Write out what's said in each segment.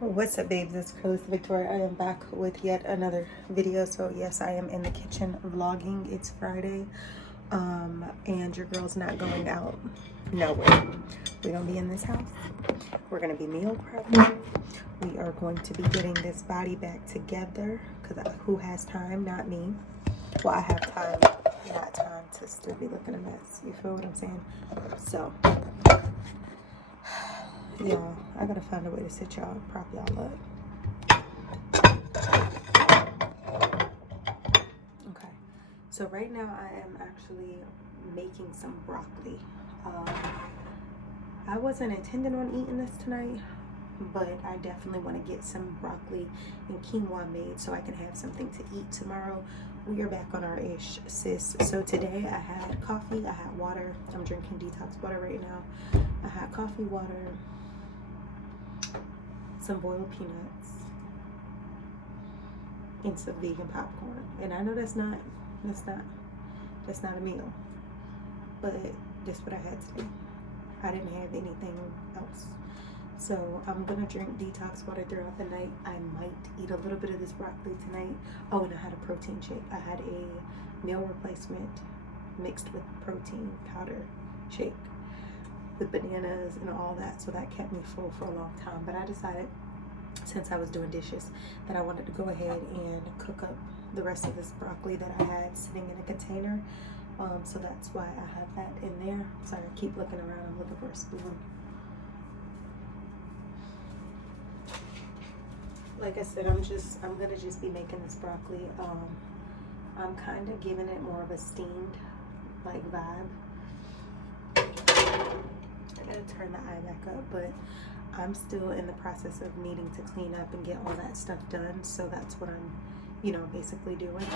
What's up, babes? It's Curly Victoria. I am back with yet another video. So yes, I am in the kitchen vlogging. It's Friday, and your girl's not going out nowhere. We're gonna be in this house. We're gonna be meal prepping. We are going to be getting this body back together because who has time? Not me. Well, I have time, not time to still be looking a mess. You feel what I'm saying? So. Y'all, I gotta find a way to sit y'all, prop y'all up. Okay, so right now I am actually making some broccoli. I wasn't intending on eating this tonight, but I definitely want to get some broccoli and quinoa made so I can have something to eat tomorrow. We are back on our ish, sis. So today I had coffee, I had water. I'm drinking detox water right now. I had coffee, water, some boiled peanuts, and some vegan popcorn. And I know that's not a meal, but that's what I had today. I didn't have anything else. So I'm gonna drink detox water throughout the night. I might eat a little bit of this broccoli tonight. Oh, and I had a protein shake. I had a meal replacement mixed with protein powder shake with bananas and all that, so that kept me full for a long time. But I decided, since I was doing dishes, that I wanted to go ahead and cook up the rest of this broccoli that I had sitting in a container. So that's why I have that in there. Sorry, I keep looking around. I'm looking for a spoon. Like I said, I'm gonna just be making this broccoli. I'm kind of giving it more of a steamed like vibe. I gotta turn the eye back up, but I'm still in the process of needing to clean up and get all that stuff done. So that's what I'm, basically doing.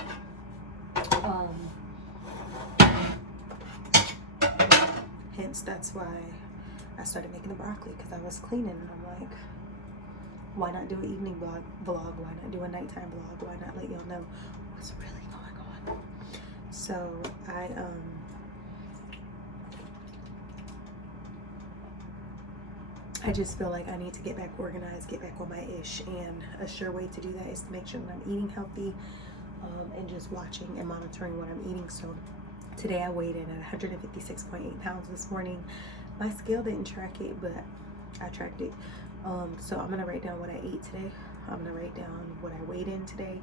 Hence, that's why I started making the broccoli, because I was cleaning and I'm like, why not do an evening vlog? Why not do a nighttime vlog? Why not let y'all know what's really going on? So I just feel like I need to get back organized, get back on my ish, and a sure way to do that is to make sure that I'm eating healthy, and just watching and monitoring what I'm eating. So today I weighed in at 156.8 pounds this morning. My scale didn't track it, but I tracked it. So I'm gonna write down what I ate today. I'm gonna write down what I weighed in today,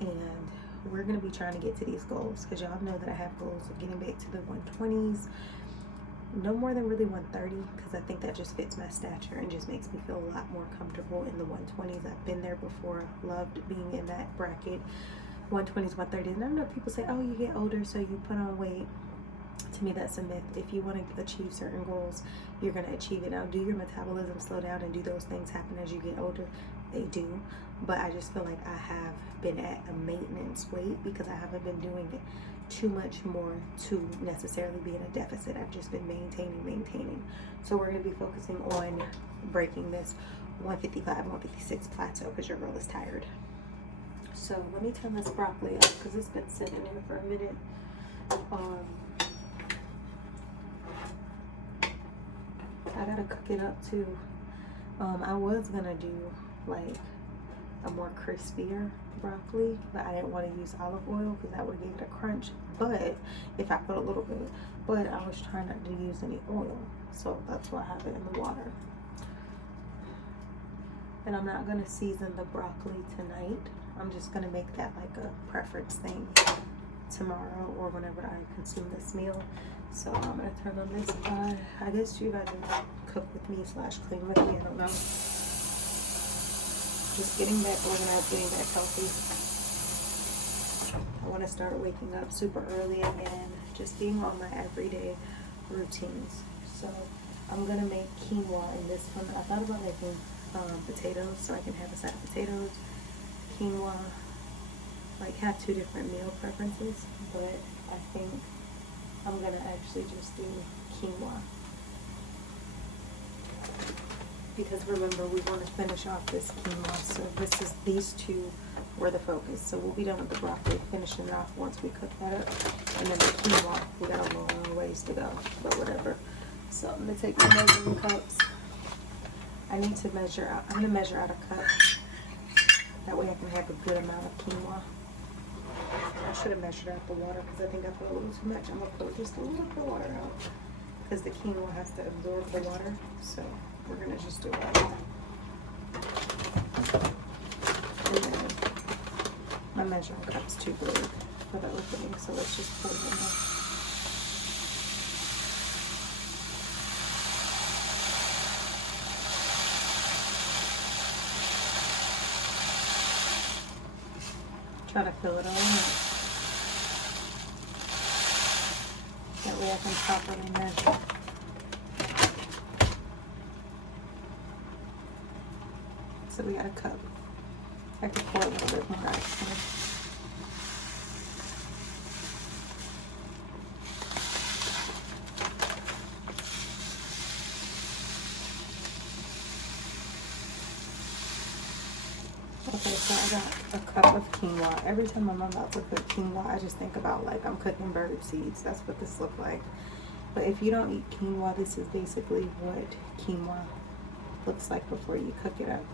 and we're gonna be trying to get to these goals, because y'all know that I have goals of getting back to the 120s. No more than really 130, because I think that just fits my stature and just makes me feel a lot more comfortable in the 120s. I've been there before, loved being in that bracket. 120s, 130s. And I know people say, oh, you get older, so you put on weight. To me, that's a myth. If you want to achieve certain goals, you're going to achieve it. Now, do your metabolism slow down and do those things happen as you get older? They do. But I just feel like I have been at a maintenance weight because I haven't been doing it too much more to necessarily be in a deficit. I've just been maintaining. So we're going to be focusing on breaking this 155, 156 plateau, because your girl is tired. So let me turn this broccoli up because it's been sitting there for a minute. I gotta cook it up too. I was gonna do like a more crispier broccoli, but I didn't want to use olive oil because that would give it a crunch. But if I put a little bit, but I was trying not to use any oil, so that's why I have it in the water. And I'm not gonna season the broccoli tonight. I'm just gonna make that like a preference thing tomorrow or whenever I consume this meal. So I'm gonna turn on this. I guess you guys will cook with me / clean with me. I don't know. Just getting back organized, getting back healthy. I want to start waking up super early again, just being on my everyday routines. So I'm gonna make quinoa in this one. I thought about making potatoes, so I can have a side of potatoes, quinoa, like have two different meal preferences, but I think I'm gonna actually just do quinoa, because remember, we want to finish off this quinoa, so these two were the focus. So we'll be done with the broccoli, finishing it off once we cook that up, and then the quinoa, we got a long ways to go, but whatever. So I'm gonna take my measuring cups. I need to measure out. I'm gonna measure out a cup. That way I can have a good amount of quinoa. I should have measured out the water because I think I put a little too much. I'm gonna put just a little bit of water out because the quinoa has to absorb the water. So we're gonna just do that. And then my measuring cup's too big for the opening, so let's just pour it in there. Try to fill it all in. That way I can properly measure. So we got a cup. I could pour a little bit more actually. Okay, so I got a cup of quinoa. Every time I'm about to cook quinoa, I just think about like I'm cooking bird seeds. That's what this looks like. But if you don't eat quinoa, this is basically what quinoa looks like before you cook it up.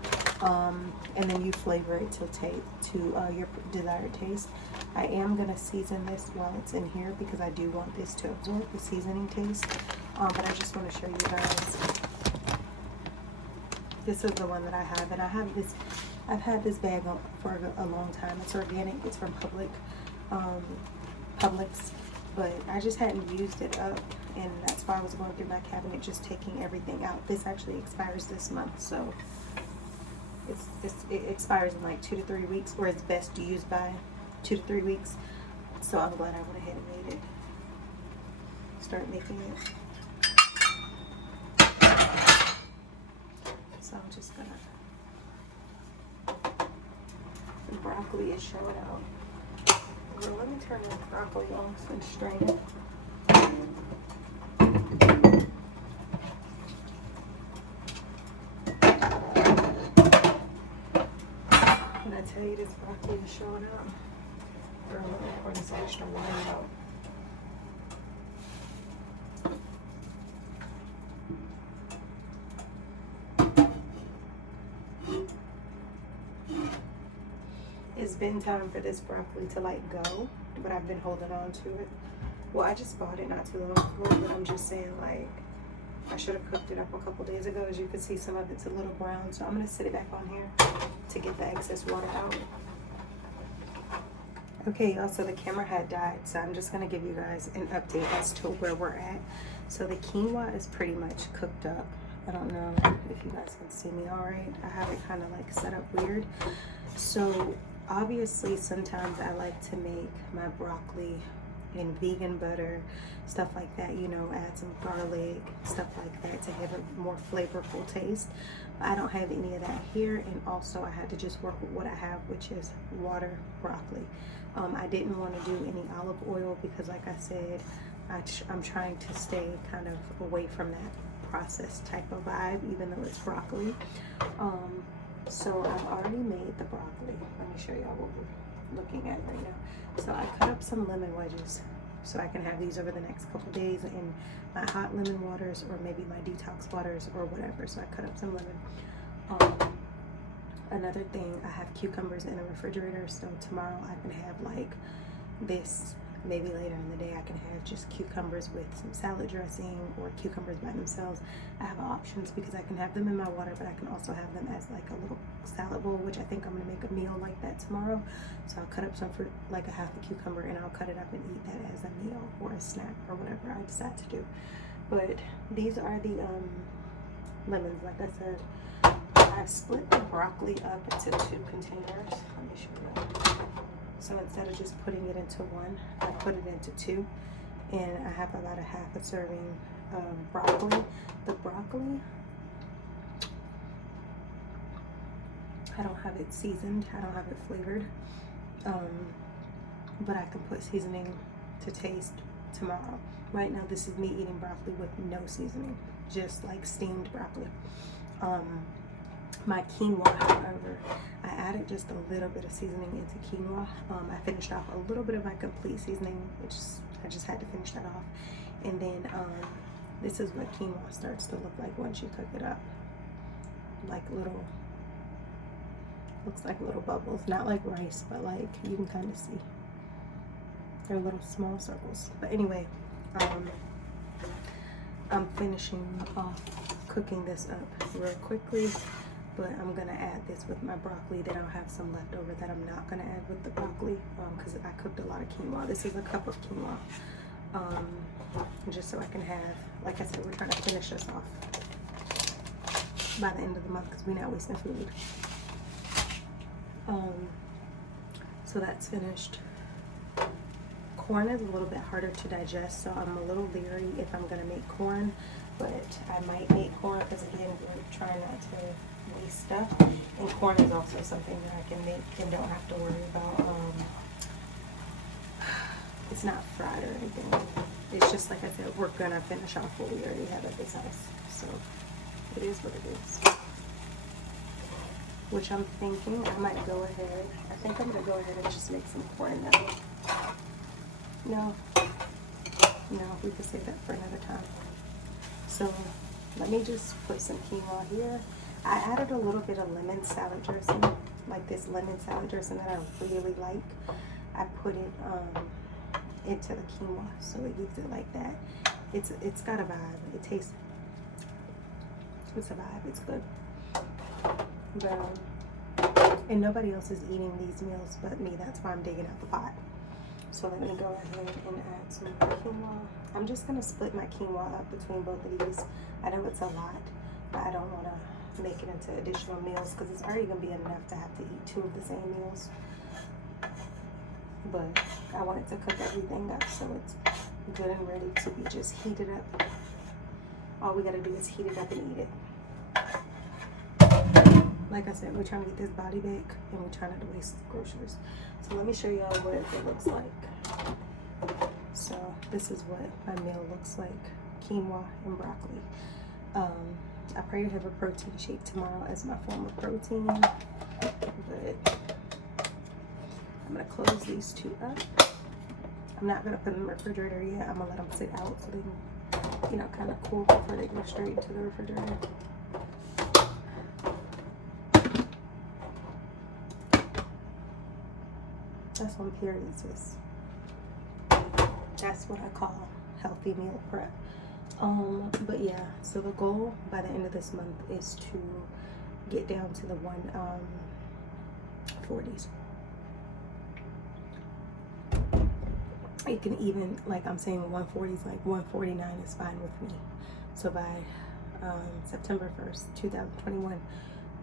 And then you flavor it to your desired taste. I am gonna season this while it's in here because I do want this to absorb the seasoning taste. But I just want to show you guys. This is the one that I have, and I've had this bag for a long time. It's organic. It's from Publix, but I just hadn't used it up, and that's why I was going through my cabinet just taking everything out. This actually expires this month, so it expires in like 2 to 3 weeks, or it's best to use by 2 to 3 weeks. So I'm glad I went ahead and made it. Start making it. So I'm just gonna. The broccoli is showing out. Girl, let me turn the broccoli off and strain it. When I tell you this broccoli is showing up, girl, let me pour this extra water out. It's been time for this broccoli to like go, but I've been holding on to it. Well, I just bought it not too long ago, but I'm just saying like I should have cooked it up a couple days ago. As you can see, some of it's a little brown, so I'm gonna sit it back on here to get the excess water out. Okay, y'all, so the camera had died, so I'm just gonna give you guys an update as to where we're at. So the quinoa is pretty much cooked up. I don't know if you guys can see me all right. I have it kind of like set up weird. So obviously sometimes I like to make my broccoli in vegan butter, stuff like that, you know, add some garlic, stuff like that to have a more flavorful taste. I don't have any of that here, and also I had to just work with what I have, which is water broccoli. I didn't want to do any olive oil because like I said, I'm trying to stay kind of away from that processed type of vibe, even though it's broccoli. So I've already made the broccoli. Let me show y'all what we're looking at right now. So I cut up some lemon wedges so I can have these over the next couple days in my hot lemon waters or maybe my detox waters or whatever. So I cut up some lemon. Another thing, I have cucumbers in the refrigerator, so tomorrow I can have like this. Maybe later in the day I can have just cucumbers with some salad dressing or cucumbers by themselves. I have options because I can have them in my water, but I can also have them as like a little salad bowl, which I think I'm gonna make a meal like that tomorrow. So I'll cut up some fruit, like a half a cucumber, and I'll cut it up and eat that as a meal or a snack or whatever I decide to do. But these are the lemons, like I said. I've split the broccoli up into 2 containers. Let me show you. So instead of just putting it into one, I put it into 2, and I have about a half a serving of broccoli. The broccoli, I don't have it seasoned, I don't have it flavored, but I can put seasoning to taste tomorrow. Right now, this is me eating broccoli with no seasoning, just like steamed broccoli. My quinoa, however, I added just a little bit of seasoning into quinoa. I finished off a little bit of my complete seasoning, which I just had to finish that off. And then this is what quinoa starts to look like once you cook it up. like little, looks like little bubbles, not like rice, but like you can kind of see they're little small circles. But anyway, I'm finishing off cooking this up real quickly, but I'm gonna add this with my broccoli. Then I'll have some left over that I'm not gonna add with the broccoli because I cooked a lot of quinoa. This is a cup of quinoa, just so I can have, like I said, we're trying to finish this off by the end of the month because we're not wasting food. So that's finished. Corn is a little bit harder to digest, so I'm a little leery if I'm gonna make corn, but I might make corn because again, we're trying not to waste stuff. And corn is also something that I can make and don't have to worry about. It's not fried or anything. It's just like I said, we're gonna finish off what we already have at this house. So it is what it is. Which I'm thinking I might go ahead. I think I'm gonna go ahead and just make some corn now. No, we could save that for another time. So let me just put some quinoa here. I added a little bit of lemon salad dressing, like this lemon salad dressing that I really like. I put it into the quinoa, so it gives it like that. It's got a vibe. It tastes. It's a vibe. It's good. But and nobody else is eating these meals but me. That's why I'm digging out the pot. So let me go ahead and add some quinoa. I'm just gonna split my quinoa up between both of these. I know it's a lot, but I don't want to make it into additional meals because it's already gonna be enough to have to eat 2 of the same meals. But I wanted to cook everything up so it's good and ready to be just heated up. All we gotta do is heat it up and eat it. Like I said, we're trying to get this body back and we're trying not to waste groceries. So let me show y'all what it looks like. So this is what my meal looks like. Quinoa and broccoli. I probably have a protein shake tomorrow as my form of protein. But I'm gonna close these 2 up. I'm not gonna put them in the refrigerator yet. I'm gonna let them sit out so they can, kind of cool before they go straight into the refrigerator. That's on periods, sis. That's what I call healthy meal prep. But yeah, so the goal by the end of this month is to get down to the 140s. It can even, like I'm saying 140s, like 149 is fine with me. So by September 1st, 2021,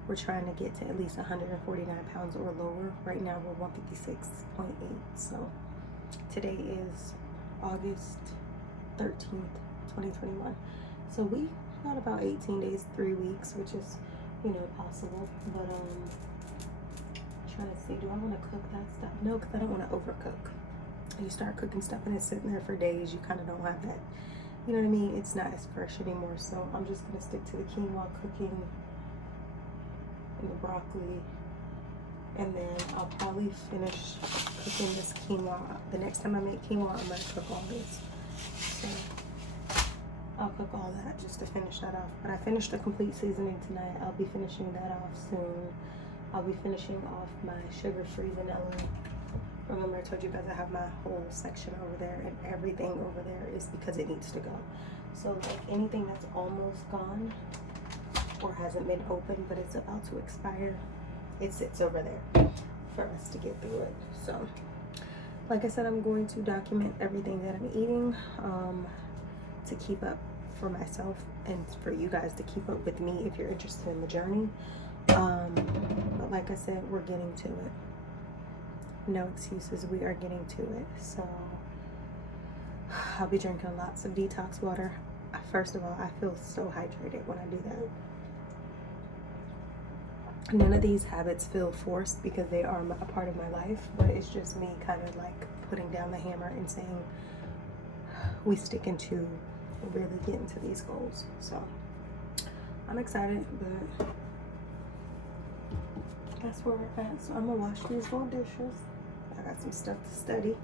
we're trying to get to at least 149 pounds or lower. Right now we're 156.8. So today is August 13th, 2021. So we got about 18 days, 3 weeks, which is, possible. But trying to see, do I want to cook that stuff? No, because I don't want to overcook. You start cooking stuff and it's sitting there for days, you kind of don't have that, you know what I mean? It's not as fresh anymore. So I'm just going to stick to the quinoa cooking and the broccoli, and then I'll probably finish cooking this quinoa. The next time I make quinoa, I'm going to cook all this. So I'll cook all that just to finish that off. But I finished the complete seasoning tonight. I'll be finishing that off soon. I'll be finishing off my sugar-free vanilla. Remember I told you guys I have my whole section over there, and everything over there is because it needs to go. So like anything that's almost gone or hasn't been opened but it's about to expire, it sits over there for us to get through it. So like I said, I'm going to document everything that I'm eating to keep up for myself and for you guys to keep up with me if you're interested in the journey. But like I said, we're getting to it. No excuses, we are getting to it. So I'll be drinking lots of detox water. First of all, I feel so hydrated when I do that. None of these habits feel forced because they are a part of my life, but it's just me kind of like putting down the hammer and saying we sticking to really getting to these goals. So I'm excited, but that's where we're at. So I'm gonna wash these little dishes. I got some stuff to study.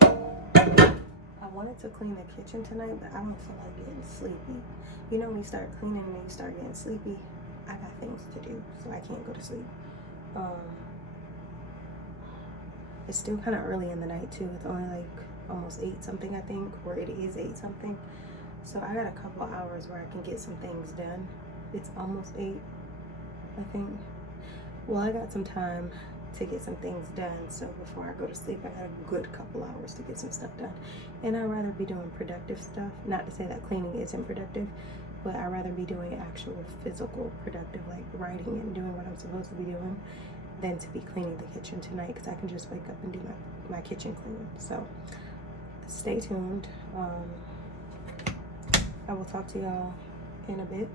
I wanted to clean the kitchen tonight, but I don't feel like getting sleepy. You know when you start cleaning and you start getting sleepy? I got things to do, so I can't go to sleep. It's still kind of early in the night too. It's only like almost 8 something, I think, or it is 8 something. So I got a couple hours where I can get some things done. It's almost 8, I think. Well, I got some time to get some things done, so before I go to sleep I got a good couple hours to get some stuff done. And I'd rather be doing productive stuff. Not to say that cleaning isn't productive, but I'd rather be doing actual physical productive, like writing and doing what I'm supposed to be doing, than to be cleaning the kitchen tonight, because I can just wake up and do my kitchen cleaning. So stay tuned. I will talk to y'all in a bit,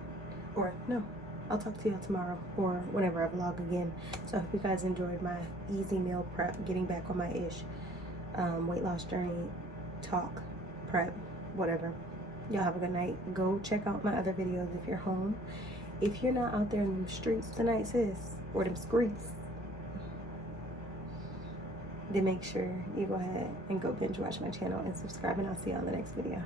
or no, I'll talk to y'all tomorrow or whenever I vlog again. So I hope you guys enjoyed my easy meal prep, getting back on my ish, weight loss journey, talk, prep, whatever. Y'all have a good night. Go check out my other videos if you're home. If you're not out there in the streets tonight, sis, or them streets, then make sure you go ahead and go binge watch my channel and subscribe, and I'll see you on the next video.